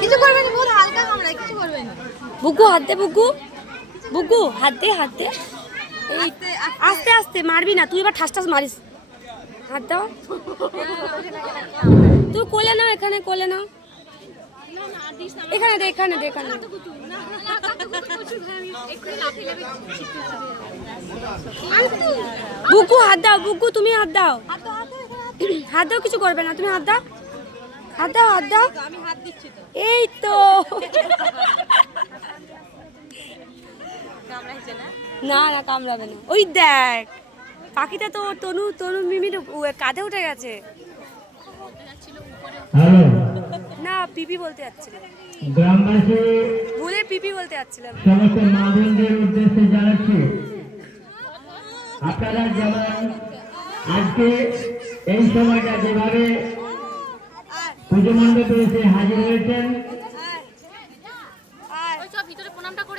কিছু করবে না বহুত হালকা কামড়ায় কিছু করবে না। বুকু হাত দে বুকু। বুকু হাত হাত আস্তে আস্তে। মারবি না তুই এবার ঠাস ঠাস মারিস। হাত দাও। তুই কোলে নাও এখানে কোলে নাও। এখানে দে এখানে দে এখানে। বুকু হাত দাও বুকু তুমি হাত দাও। হাত দাও কিছু করবে না তুমি হাত দাও। হাত দাও হাত দাও। আমি হাত দিচ্ছি তো এই তো। না না কামড়াবে না। ওই দেখ পাখিটা তো তনু তনু মিমির কাঁধে উঠে গেছে। না পিপি বলতে যাচ্ছিল গ্রামবাসী ভুলে পিপি বলতে যাচ্ছিলাম। সমস্ত মা বোনদের উদ্দেশ্যে জানাচ্ছি আপনারা যেমন আজকে এই সময়টা যেভাবে পুজো মণ্ডপে এসে হাজির হয়েছেন।